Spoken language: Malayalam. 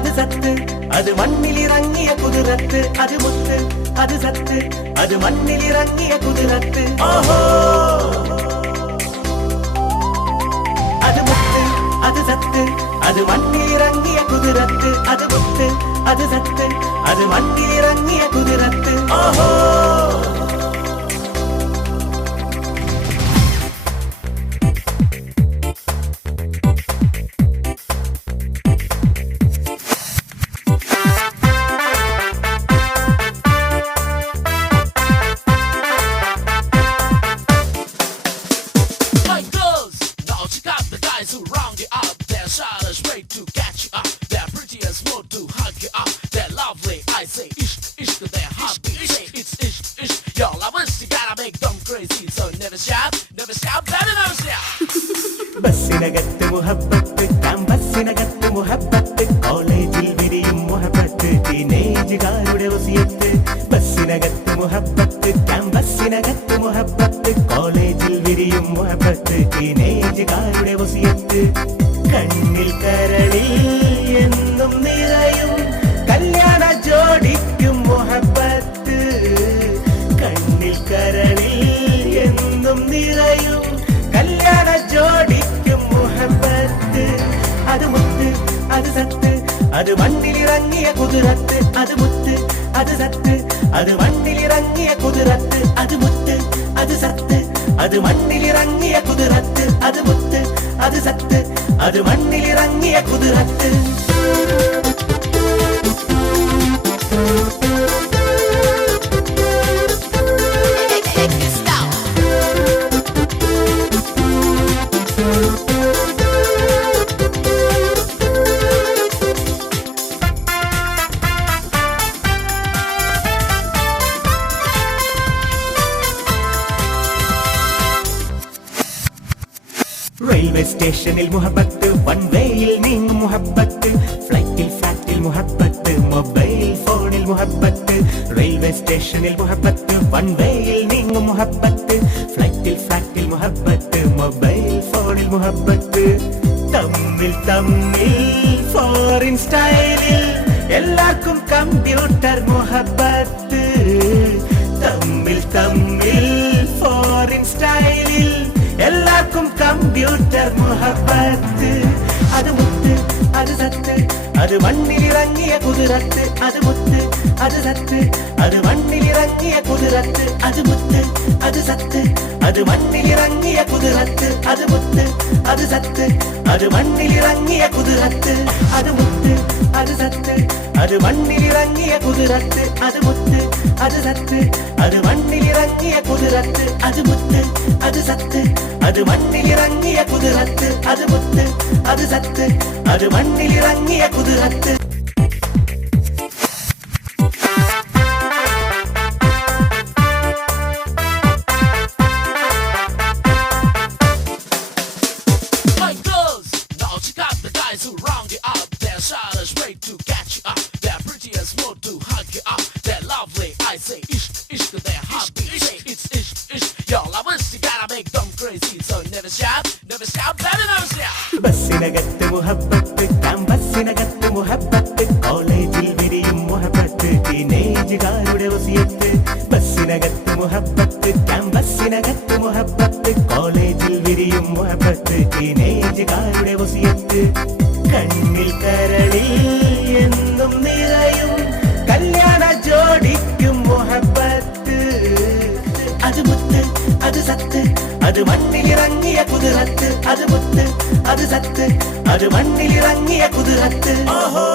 அது சத்து அது மண்ணில் இறங்கிய குதிரத்து அது முத்து அது சத்து அது மண்ணில் இறங்கிய குதிரத்து ஓஹோ அது முத்து அது சத்து அது மண்ணில் இறங்கிய குதிரத்து அது முத்து அது சத்து அது மண்ணில் இறங்கிய குதிரத்து ஓஹோ ബസ്സിനകത്ത് മുഹബത്ത് ക്യാമ്പസിനകത്ത് മുഹബത്ത് കോളേജിൽ വിരിയും മുഹബത്ത് ടീനേജുകാരുടെ വസിയത്ത് ബസ്സിനകത്ത് മുഹബത്ത് ക്യാമ്പസിനകത്ത് മുഹബത്ത് കോളേജിൽ വിരിയും മുഹബത്ത് ടീനേജുകാരുടെ വസിയത്ത് കണ്ണിൽ കരളിൽ എന്നും നിറയും കല്യാണ ജോഡിക്കും മുഹബത്ത് കണ്ണിൽ കരളിൽ എന്നും നിറയും കല്യാണ ജോഡിക്കും മുഹബത്ത് അത് മുത്ത് അത് സത്ത് അത് മണ്ണിലിറങ്ങിയ കുതിരത്ത് അത് മുത്ത് അത് സത്ത് അത് മണ്ണിലിറങ്ങിയ കുതിരത്ത് അത് മുത്ത് അത് സത്ത് അത് മണ്ണിലിറങ്ങിയ കുതിരത്ത് അത് മുത്ത് അത് സത്ത് അത് മണ്ണിലിറങ്ങിയ കുതിരത്ത് റെയിൽവേ സ്റ്റേഷനിൽ മുഹബത്ത് വൺ വേയിൽ നീങ്ങും മുഹബത്ത് ഫ്ലൈറ്റിൽ ഫ്ലാറ്റിൽ മുഹബത്ത് മൊബൈൽ ഫോണിൽ മുഹബത്ത് റെയിൽവേ സ്റ്റേഷനിൽ മുഹബത്ത് വൺ വേയിൽ നീങ്ങും മുഹബത്ത് ഫ്ലൈറ്റിൽ ഫ്ലാറ്റിൽ മുഹബത്ത് മൊബൈൽ ഫോണിൽ മുഹബത്ത് തമ്മിൽ തമ്മിൽ ഫോറിൻ സ്റ്റൈലിൽ എല്ലാവർക്കും കമ്പ്യൂട്ടർ മുഹബത്ത് തമ്മിൽ തമ്മിൽ ഫോറിൻ സ്റ്റൈലിൽ എല്ലാവർക്കും കമ്പ്യൂട്ടർ മുഹബത്ത് അത് മുത്ത് അത് സത്ത് അത് മണ്ണിലിറങ്ങിയ കുതിരത്ത് അത് മുത്ത് അത് സത്ത് അത് മണ്ണിലിറങ്ങിയ കുതിരത്ത് അത് മുത്ത് അത് സത്ത് അത് മണ്ണിലിറങ്ങിയ കുതിരത്ത് അത് മുത്ത് അത് സത്ത് അത് മണ്ണിലിറങ്ങിയ കുതിരത്ത് അത് മുത്ത് അത് സത്ത് അത് മണ്ണിലിറങ്ങിയ കുതിരത്ത് അത് മുത്ത് അത് സത്ത് അത് മണ്ണിലിറങ്ങിയ കുതിരത്ത് അത് മുത്ത് അത് സത്ത് അത് മണ്ണിലിറങ്ങിയ കുതിരത്ത് അത് മുത്ത് അത് സത്ത് അത് മണ്ണിലിറങ്ങിയ കുതിരത്ത് ബസ്സിനകത്ത് മുഹബത്ത് ക്യാമ്പസിനകത്ത് മുഹബത്ത് കോളേജിൽ വിരിയും മുഹബത്ത് ടീനേജുകാരുടെ വസിയത്ത് ബസ്സിനകത്ത് മുഹബത്ത് ക്യാമ്പസിനകത്ത് മുഹബത്ത് കോളേജിൽ വിരിയും മുഹബത്ത് ടീനേജുകാരുടെ വസിയത്ത് കണ്ണിൽ കരളിൽ എന്നും നിറയും കല്യാണ ജോഡിക്കും മുഹബത്ത് അത് മുത്ത് അത് സത്ത് അത് മണ്ണിലിറങ്ങിയ കുതിരത്ത് അത് മുത്ത് അത് സത്ത് അത് മണ്ണിലിറങ്ങിയ കുതിരത്ത് ഓഹോ